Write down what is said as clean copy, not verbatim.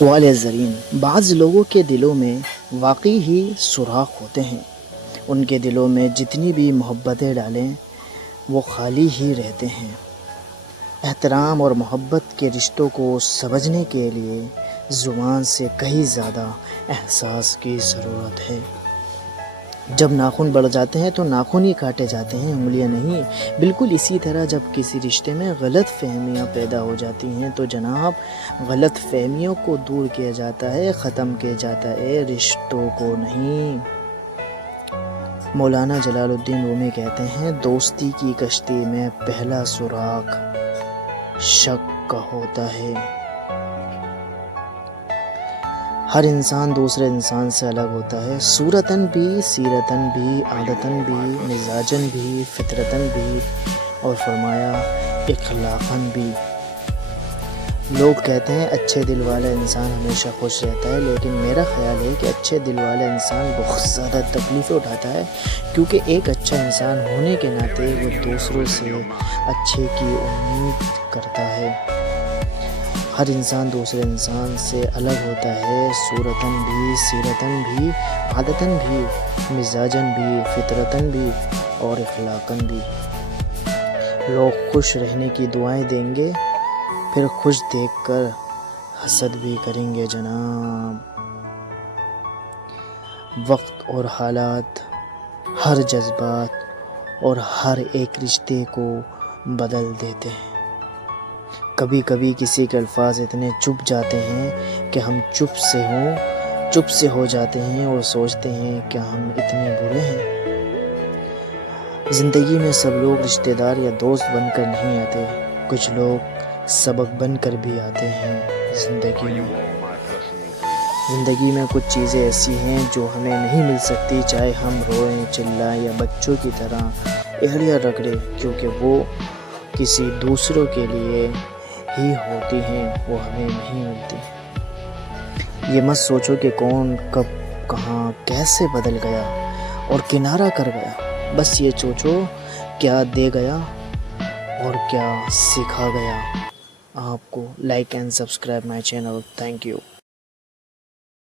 والے زرین، بعض لوگوں کے دلوں میں واقعی ہی سوراخ ہوتے ہیں۔ ان کے دلوں میں جتنی بھی محبتیں ڈالیں وہ خالی ہی رہتے ہیں۔ احترام اور محبت کے رشتوں کو سمجھنے کے لیے زبان سے کہیں زیادہ احساس کی ضرورت ہے۔ جب ناخن بڑھ جاتے ہیں تو ناخن ہی کاٹے جاتے ہیں، انگلیاں نہیں۔ بالکل اسی طرح جب کسی رشتے میں غلط فہمیاں پیدا ہو جاتی ہیں تو جناب غلط فہمیوں کو دور کیا جاتا ہے، ختم کیا جاتا ہے، رشتوں کو نہیں۔ مولانا جلال الدین رومی کہتے ہیں، دوستی کی کشتی میں پہلا سوراخ شک کا ہوتا ہے۔ ہر انسان دوسرے انسان سے الگ ہوتا ہے، صورتاً بھی، سیرتاً بھی، عادتاً بھی، مزاجاً بھی، فطرتاً بھی، اور فرمایا اخلاقاً بھی۔ لوگ کہتے ہیں اچھے دل والا انسان ہمیشہ خوش رہتا ہے، لیکن میرا خیال ہے کہ اچھے دل والا انسان بہت زیادہ تکلیفیں اٹھاتا ہے، کیونکہ ایک اچھا انسان ہونے کے ناطے وہ دوسروں سے اچھے کی امید کرتا ہے۔ ہر انسان دوسرے انسان سے الگ ہوتا ہے، صورتاً بھی، سیرتاً بھی، عادتاً بھی، مزاجاً بھی، فطرتاً بھی، اور اخلاقاً بھی۔ لوگ خوش رہنے کی دعائیں دیں گے، پھر خوش دیکھ کر حسد بھی کریں گے جناب۔ وقت اور حالات، ہر جذبات اور ہر ایک رشتے کو بدل دیتے ہیں۔ کبھی کبھی کسی کے الفاظ اتنے چبھ جاتے ہیں کہ ہم چپ سے ہو جاتے ہیں اور سوچتے ہیں کہ ہم اتنے برے ہیں۔ زندگی میں سب لوگ رشتہ دار یا دوست بن کر نہیں آتے، کچھ لوگ سبق بن کر بھی آتے ہیں۔ زندگی میں کچھ چیزیں ایسی ہیں جو ہمیں نہیں مل سکتی، چاہے ہم روئیں، چلائیں یا بچوں کی طرح ایڑیاں رگڑیں، کیونکہ وہ کسی دوسروں کے لیے ہی ہوتی ہیں، وہ ہمیں نہیں ملتی۔ یہ مت سوچو کہ کون کب کہاں کیسے بدل گیا اور کنارہ کر گیا، بس یہ سوچو کیا دے گیا اور کیا سکھا گیا۔ آپ کو like and subscribe my channel. Thank you.